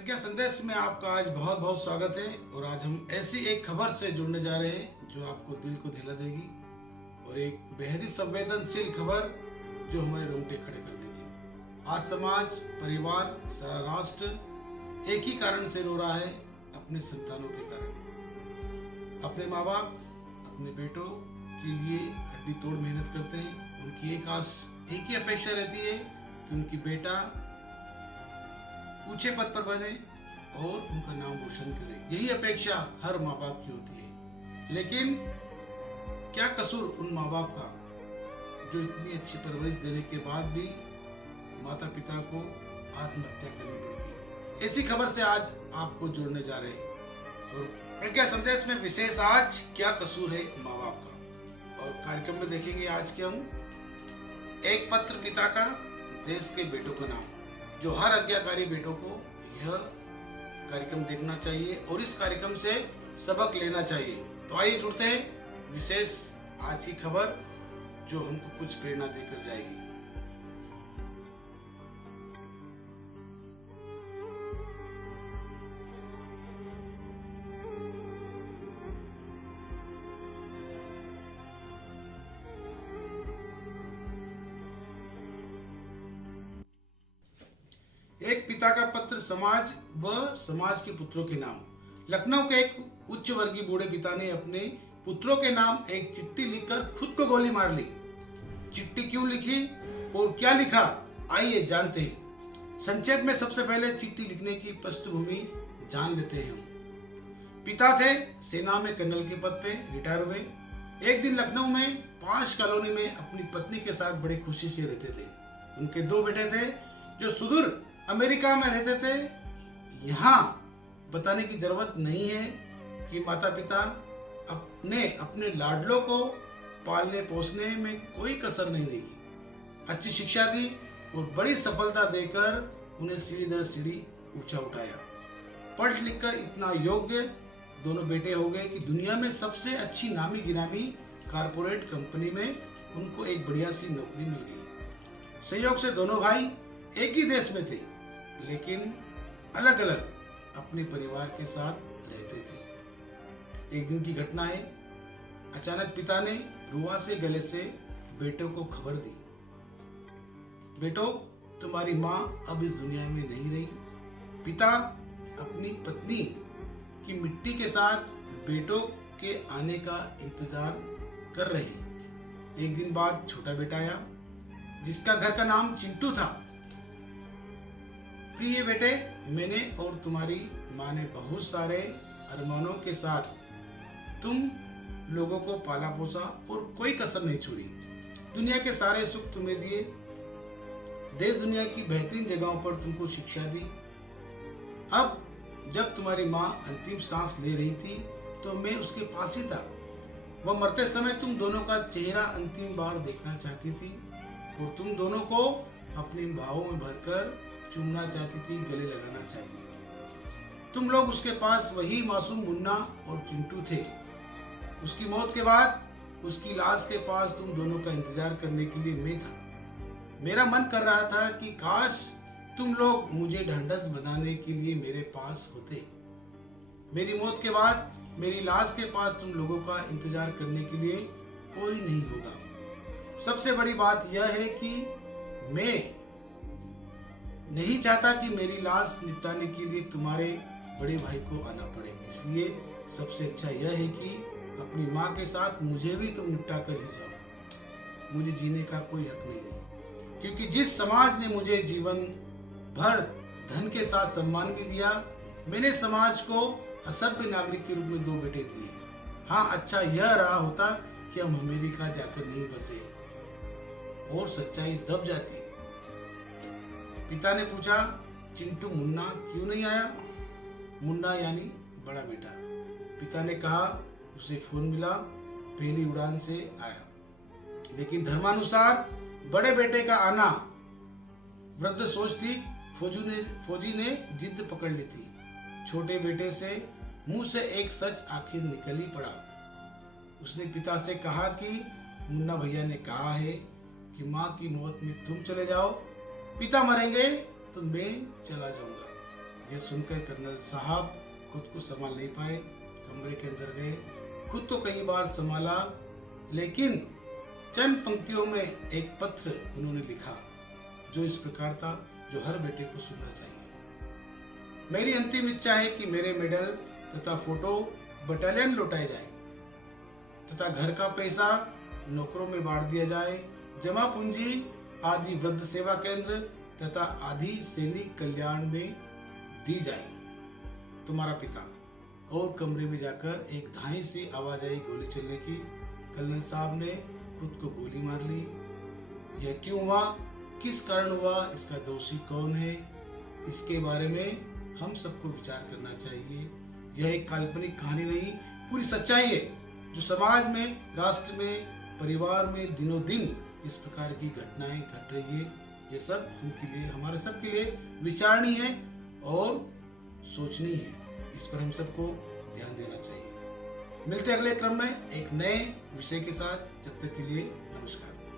प्रज्ञा संदेश में आपका आज बहुत बहुत स्वागत है। और आज हम ऐसी एक खबर से जुड़ने जा रहे हैं जो आपको दिल को दिला देगी और एक बेहद ही संवेदनशील खबर जो हमारे रोंगटे खड़े कर देगी। आज समाज, परिवार, सारा राष्ट्र एक ही कारण से रो रहा है, अपने संतानों के कारण। अपने माँ बाप अपने बेटों के लिए हड्डी तोड़ मेहनत करते हैं। उनकी एक ही अपेक्षा रहती है कि उनकी बेटा ऊंचे पद पर बने और उनका नाम रोशन करे। यही अपेक्षा हर माँ बाप की होती है। लेकिन क्या कसूर उन माँ बाप का जो इतनी अच्छी परवरिश देने के बाद भी माता पिता को आत्महत्या करनी पड़ती है। ऐसी खबर से आज आपको जोड़ने जा रहे हैं। और प्रज्ञा संदेश में विशेष आज क्या कसूर है माँ बाप का, और कार्यक्रम में देखेंगे आज के हम एक पत्र पिता का देश के बेटों का नाम, जो हर आज्ञाकारी बेटों को यह कार्यक्रम देखना चाहिए और इस कार्यक्रम से सबक लेना चाहिए। तो आइए जुड़ते हैं विशेष आज की खबर जो हमको कुछ प्रेरणा देकर जाएगी। एक पिता का पत्र समाज व समाज के पुत्रों के नाम। लखनऊ के एक उच्च वर्गीय बूढ़े पिता ने अपने पुत्रों के नाम एक चिट्ठी लिखकर खुद को गोली मार ली। चिट्ठी क्यों लिखी और क्या लिखा, आइए जानते हैं। संक्षेप में सबसे पहले चिट्ठी लिखने की पृष्ठभूमि जान लेते हैं। पिता थे, सेना में कर्नल के पद पे रिटायर हुए। एक दिन लखनऊ में पांच कॉलोनी में अपनी पत्नी के साथ बड़ी खुशी से रहते थे। उनके दो बेटे थे जो सुदूर अमेरिका में रहते थे। यहाँ बताने की जरूरत नहीं है कि माता पिता अपने लाडलों को पालने पोसने में कोई कसर नहीं लगी। अच्छी शिक्षा दी और बड़ी सफलता देकर उन्हें सीढ़ी दर सीढ़ी ऊंचा उठाया। पढ़ लिख कर इतना योग्य दोनों बेटे हो गए कि दुनिया में सबसे अच्छी नामी गिरामी कारपोरेट कंपनी में उनको एक बढ़िया सी नौकरी मिल गई। संयोग से दोनों भाई एक ही देश में थे, लेकिन अलग अलग अपने परिवार के साथ रहते थे। एक दिन की घटना है, अचानक पिता ने रुआ से गले से बेटों को खबर दी, बेटो तुम्हारी माँ अब इस दुनिया में नहीं रही। पिता अपनी पत्नी की मिट्टी के साथ बेटों के आने का इंतजार कर रहे। एक दिन बाद छोटा बेटा आया जिसका घर का नाम चिंटू था। प्रिय बेटे, मैंने और तुम्हारी माँ ने बहुत सारे अरमानों के साथ तुम लोगों को पाला पोसा और कोई कसर नहीं छोड़ी। दुनिया के सारे सुख तुम्हें दिए, देश दुनिया की बेहतरीन जगहों पर तुमको शिक्षा दी। अब जब तुम्हारी माँ अंतिम सांस ले रही थी तो मैं उसके पास ही था। वह मरते समय तुम दोनों का चेहरा अंतिम बार देखना चाहती थी और तुम दोनों को अपने भावों में भरकर चूमना चाहती थी, गले लगाना चाहती थी। तुम लोग उसके पास वही मासूम मुन्ना और चिंटू थे। उसकी मौत के बाद उसकी लाश के पास तुम दोनों का इंतजार करने के लिए मैं था। मेरा मन कर रहा था कि काश तुम लोग मुझे ढांढस बंधाने के लिए मेरे पास होते। मेरी मौत के बाद मेरी लाश के पास तुम लोगों का इंतजार करने के लिए कोई नहीं होगा। सबसे बड़ी बात यह है कि मैं नहीं चाहता कि मेरी लाश निपटाने के लिए तुम्हारे बड़े भाई को आना पड़े। इसलिए सबसे अच्छा यह है कि अपनी माँ के साथ मुझे भी तुम निपटा कर ही जाओ। मुझे जीने का कोई हक नहीं है, क्योंकि जिस समाज ने मुझे जीवन भर धन के साथ सम्मान भी दिया, मैंने समाज को असभ्य नागरिक के रूप में दो बेटे दिए। हाँ, अच्छा यह रहा होता कि हम अमेरिका जाकर नहीं बसे और सच्चाई दब जाती। पिता ने पूछा, चिंटू मुन्ना क्यों नहीं आया? मुन्ना यानी बड़ा बेटा। पिता ने कहा उसे फोन मिला, पहली उड़ान से आया। लेकिन धर्मानुसार बड़े बेटे का आना वृद्ध सोच थी। फौजी ने जिद पकड़ ली थी। छोटे बेटे से मुंह से एक सच आखिर निकल ही पड़ा। उसने पिता से कहा कि मुन्ना भैया ने कहा है कि माँ की मौत में तुम चले जाओ, पिता मरेंगे तो मैं चला जाऊंगा। यह सुनकर कर्नल साहब खुद को संभाल नहीं पाए, कमरे के अंदर गए। खुद तो कई बार संभाला, लेकिन चंद पंक्तियों में एक पत्र उन्होंने लिखा जो इस प्रकार था, जो हर बेटे को सुनना चाहिए। मेरी अंतिम इच्छा है कि मेरे मेडल तथा फोटो बटालियन लौटाए जाए तथा घर का पैसा नौकरों में बांट दिया जाए, जमा पूंजी आदि वृद्ध सेवा केंद्र तथा आदि सैनिक कल्याण में दी जाए। तुम्हारा पिता। और कमरे में जाकर एक धाई से आवाज आई गोली चलने की। कर्नल साहब ने खुद को गोली मार ली। यह क्यों हुआ, किस कारण हुआ, इसका दोषी कौन है, इसके बारे में हम सबको विचार करना चाहिए। यह एक काल्पनिक कहानी नहीं, पूरी सच्चाई है जो समाज में, राष्ट्र में, परिवार में दिनों दिन इस प्रकार की घटनाएं घट रही है। ये सब उनके लिए, हमारे सब के लिए विचारणी है और सोचनी है। इस पर हम सबको ध्यान देना चाहिए। मिलते हैं अगले क्रम में एक नए विषय के साथ। जब तक के लिए नमस्कार।